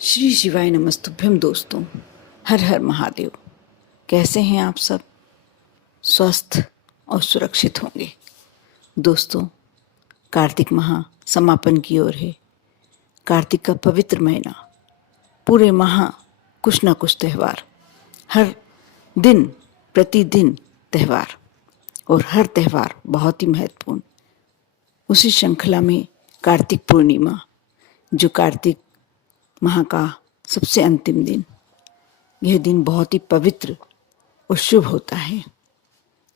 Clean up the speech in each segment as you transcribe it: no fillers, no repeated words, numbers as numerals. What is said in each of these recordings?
श्री शिवाय नमस्तुभ्यम। दोस्तों, हर हर महादेव। कैसे हैं आप सब? स्वस्थ और सुरक्षित होंगे। दोस्तों, कार्तिक माह समापन की ओर है। कार्तिक का पवित्र महीना, पूरे माह कुछ न कुछ त्यौहार, हर दिन प्रतिदिन त्यौहार, और हर त्यौहार बहुत ही महत्वपूर्ण। उसी श्रृंखला में कार्तिक पूर्णिमा, जो कार्तिक माह का सबसे अंतिम दिन, यह दिन बहुत ही पवित्र और शुभ होता है।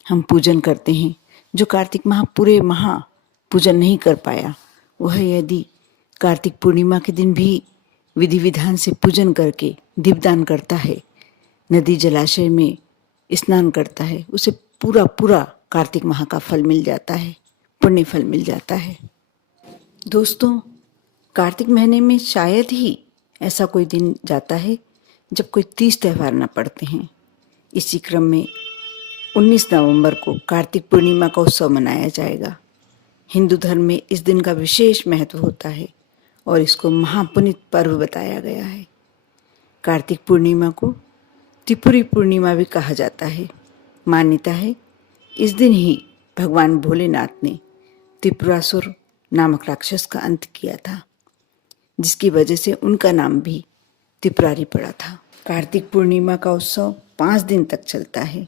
हम पूजन करते हैं। जो कार्तिक माह पूरे माह पूजन नहीं कर पाया, वह यदि कार्तिक पूर्णिमा के दिन भी विधि विधान से पूजन करके दीपदान करता है, नदी जलाशय में स्नान करता है, उसे पूरा पूरा कार्तिक माह का फल मिल जाता है, पुण्य फल मिल जाता है। दोस्तों, कार्तिक महीने में शायद ही ऐसा कोई दिन जाता है जब कोई 30 त्यौहार न पड़ते हैं। इसी क्रम में 19 नवंबर को कार्तिक पूर्णिमा का उत्सव मनाया जाएगा। हिंदू धर्म में इस दिन का विशेष महत्व होता है और इसको महापुनीत पर्व बताया गया है। कार्तिक पूर्णिमा को त्रिपुरी पूर्णिमा भी कहा जाता है। मान्यता है इस दिन ही भगवान भोलेनाथ ने त्रिपुरासुर नामक राक्षस का अंत किया था, जिसकी वजह से उनका नाम भी त्रिपुरारी पड़ा था। कार्तिक पूर्णिमा का उत्सव 5 दिन तक चलता है,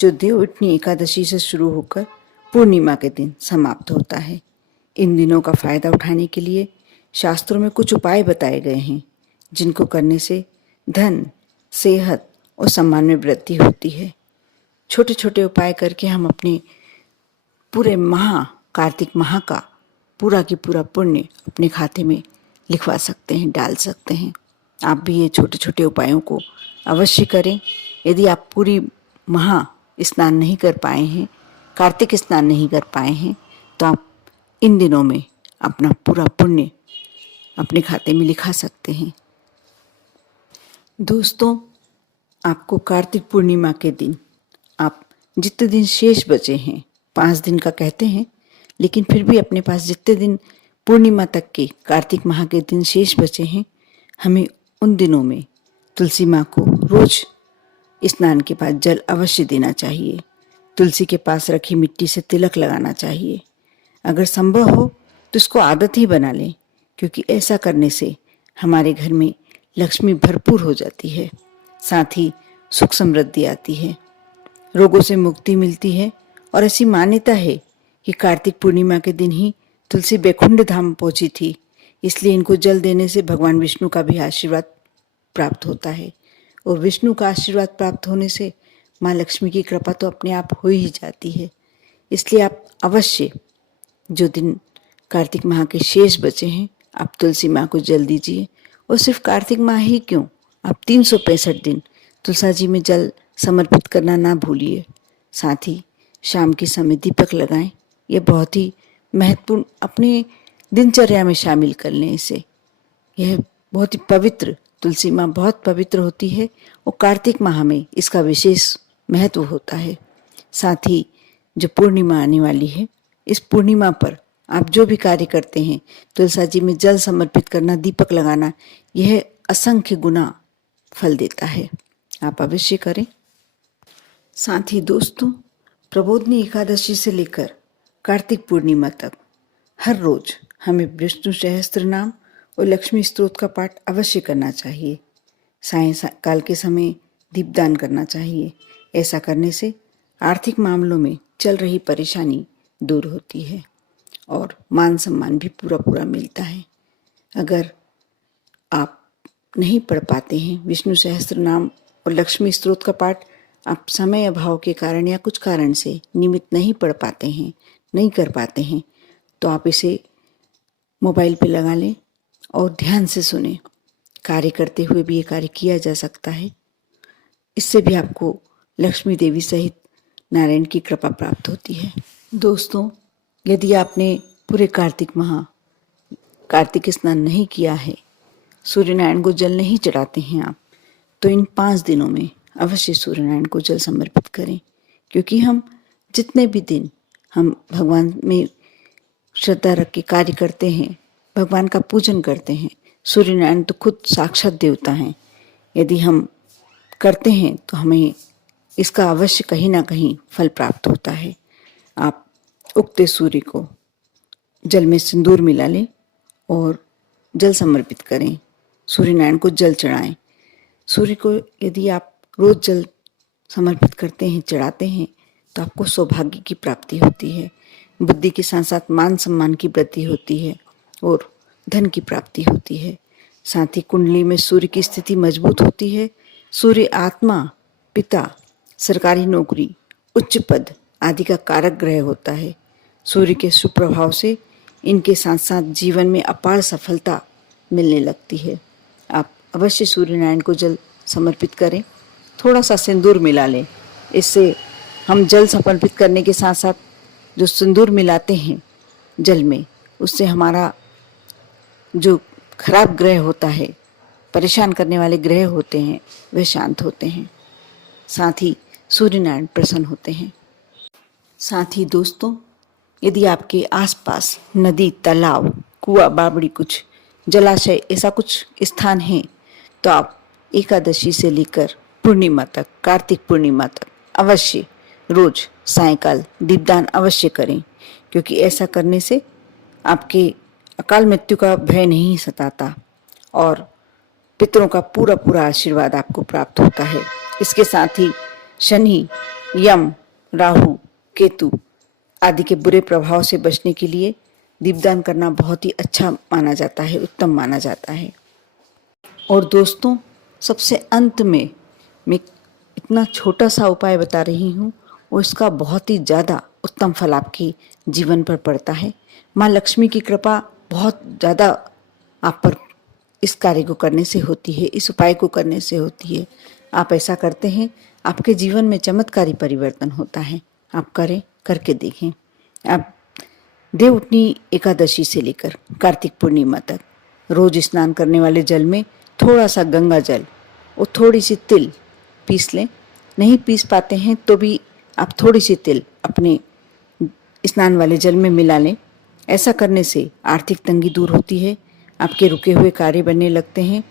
जो देवउठनी एकादशी से शुरू होकर पूर्णिमा के दिन समाप्त होता है। इन दिनों का फायदा उठाने के लिए शास्त्रों में कुछ उपाय बताए गए हैं, जिनको करने से धन, सेहत और सम्मान में वृद्धि होती है। छोटे छोटे उपाय करके हम अपने पूरे माह, कार्तिक माह का पूरा की पूरा पुण्य अपने खाते में लिखवा सकते हैं, डाल सकते हैं। आप भी ये छोटे छोटे उपायों को अवश्य करें। यदि आप पूरी माह स्नान नहीं कर पाए हैं, कार्तिक स्नान नहीं कर पाए हैं, तो आप इन दिनों में अपना पूरा पुण्य अपने खाते में लिखा सकते हैं। दोस्तों, आपको कार्तिक पूर्णिमा के दिन, आप जितने दिन शेष बचे हैं, 5 दिन का कहते हैं, लेकिन फिर भी अपने पास जितने दिन पूर्णिमा तक के कार्तिक माह के दिन शेष बचे हैं, हमें उन दिनों में तुलसी माँ को रोज स्नान के बाद जल अवश्य देना चाहिए। तुलसी के पास रखी मिट्टी से तिलक लगाना चाहिए। अगर संभव हो तो इसको आदत ही बना लें, क्योंकि ऐसा करने से हमारे घर में लक्ष्मी भरपूर हो जाती है, साथ ही सुख समृद्धि आती है, रोगों से मुक्ति मिलती है। और ऐसी मान्यता है कि कार्तिक पूर्णिमा के दिन ही तुलसी बैकुंठ धाम पहुंची थी, इसलिए इनको जल देने से भगवान विष्णु का भी आशीर्वाद प्राप्त होता है, और विष्णु का आशीर्वाद प्राप्त होने से माँ लक्ष्मी की कृपा तो अपने आप हो ही जाती है। इसलिए आप अवश्य जो दिन कार्तिक माह के शेष बचे हैं, आप तुलसी माँ को जल दीजिए। और सिर्फ कार्तिक माह ही क्यों, आप 365 दिन तुलसा जी में जल समर्पित करना ना भूलिए। साथ ही शाम के समय दीपक लगाएं। यह बहुत ही महत्वपूर्ण, अपने दिनचर्या में शामिल कर लें इसे। यह बहुत ही पवित्र, तुलसी माँ बहुत पवित्र होती है और कार्तिक माह में इसका विशेष महत्व होता है। साथ ही जो पूर्णिमा आने वाली है, इस पूर्णिमा पर आप जो भी कार्य करते हैं, तुलसा जी में जल समर्पित करना, दीपक लगाना, यह असंख्य गुना फल देता है। आप अवश्य करें। साथ ही दोस्तों, प्रबोधनी एकादशी से लेकर कार्तिक पूर्णिमा तक हर रोज हमें विष्णु सहस्त्र नाम और लक्ष्मी स्तोत्र का पाठ अवश्य करना चाहिए। सायंकाल के समय दीपदान करना चाहिए। ऐसा करने से आर्थिक मामलों में चल रही परेशानी दूर होती है और मान सम्मान भी पूरा पूरा मिलता है। अगर आप नहीं पढ़ पाते हैं विष्णु सहस्त्र नाम और लक्ष्मी स्तोत्र का पाठ, आप समय अभाव के कारण या कुछ कारण से नियमित नहीं पढ़ पाते हैं, नहीं कर पाते हैं, तो आप इसे मोबाइल पे लगा लें और ध्यान से सुने। कार्य करते हुए भी ये कार्य किया जा सकता है। इससे भी आपको लक्ष्मी देवी सहित नारायण की कृपा प्राप्त होती है। दोस्तों, यदि आपने पूरे कार्तिक माह कार्तिक स्नान नहीं किया है, सूर्य नारायण को जल नहीं चढ़ाते हैं आप, तो इन 5 दिनों में अवश्य सूर्य नारायण को जल समर्पित करें। क्योंकि हम जितने भी दिन हम भगवान में श्रद्धा रख के कार्य करते हैं, भगवान का पूजन करते हैं, सूर्य नारायण तो खुद साक्षात देवता हैं। यदि हम करते हैं तो हमें इसका अवश्य कहीं ना कहीं फल प्राप्त होता है। आप उगते सूर्य को जल में सिंदूर मिला लें और जल समर्पित करें, सूर्य नारायण को जल चढ़ाएं। सूर्य को यदि आप रोज जल समर्पित करते हैं, चढ़ाते हैं, तो आपको सौभाग्य की प्राप्ति होती है, बुद्धि के साथ साथ मान सम्मान की वृद्धि होती है और धन की प्राप्ति होती है। साथ ही कुंडली में सूर्य की स्थिति मजबूत होती है। सूर्य आत्मा, पिता, सरकारी नौकरी, उच्च पद आदि का कारक ग्रह होता है। सूर्य के शुभ प्रभाव से इनके साथ साथ जीवन में अपार सफलता मिलने लगती है। आप अवश्य सूर्य नारायण को जल समर्पित करें, थोड़ा सा सिंदूर मिला लें। इससे हम जल समर्पित करने के साथ साथ जो सिंदूर मिलाते हैं जल में, उससे हमारा जो खराब ग्रह होता है, परेशान करने वाले ग्रह होते हैं, वे शांत होते हैं। साथ ही सूर्य नारायण प्रसन्न होते हैं। साथ ही दोस्तों, यदि आपके आसपास नदी, तालाब, कुआं, बावड़ी, कुछ जलाशय ऐसा कुछ स्थान है, तो आप एकादशी से लेकर पूर्णिमा तक, कार्तिक पूर्णिमा तक अवश्य रोज सायंकाल दीपदान अवश्य करें, क्योंकि ऐसा करने से आपके अकाल मृत्यु का भय नहीं सताता और पितरों का पूरा पूरा आशीर्वाद आपको प्राप्त होता है। इसके साथ ही शनि, यम, राहु, केतु आदि के बुरे प्रभाव से बचने के लिए दीपदान करना बहुत ही अच्छा माना जाता है, उत्तम माना जाता है। और दोस्तों, सबसे अंत में मैं इतना छोटा सा उपाय बता रही हूँ और इसका बहुत ही ज़्यादा उत्तम फल आपके जीवन पर पड़ता है। माँ लक्ष्मी की कृपा बहुत ज़्यादा आप पर इस कार्य को करने से होती है, इस उपाय को करने से होती है। आप ऐसा करते हैं, आपके जीवन में चमत्कारी परिवर्तन होता है। आप करें, करके देखें। आप देवउठनी एकादशी से लेकर कार्तिक पूर्णिमा तक रोज स्नान करने वाले जल में थोड़ा सा गंगा जल और थोड़ी सी तिल पीस लें। नहीं पीस पाते हैं तो भी आप थोड़ी सी तिल अपने स्नान वाले जल में मिला लें। ऐसा करने से आर्थिक तंगी दूर होती है, आपके रुके हुए कार्य बनने लगते हैं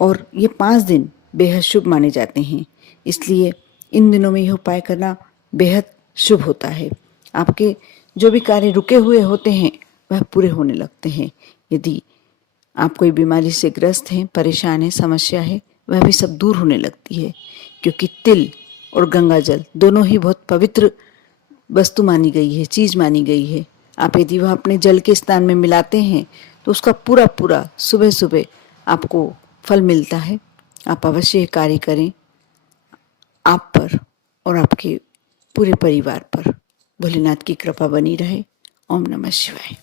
और ये 5 दिन बेहद शुभ माने जाते हैं। इसलिए इन दिनों में यह उपाय करना बेहद शुभ होता है। आपके जो भी कार्य रुके हुए होते हैं वह पूरे होने लगते हैं। यदि आप कोई बीमारी से ग्रस्त हैं, परेशान हैं, समस्या है, वह भी सब दूर होने लगती है, क्योंकि तिल और गंगा जल दोनों ही बहुत पवित्र वस्तु मानी गई है, चीज मानी गई है। आप यदि वह अपने जल के स्नान में मिलाते हैं तो उसका पूरा पूरा सुबह सुबह आपको फल मिलता है। आप अवश्य ये कार्य करें। आप पर और आपके पूरे परिवार पर भोलेनाथ की कृपा बनी रहे। ओम नमः शिवाय।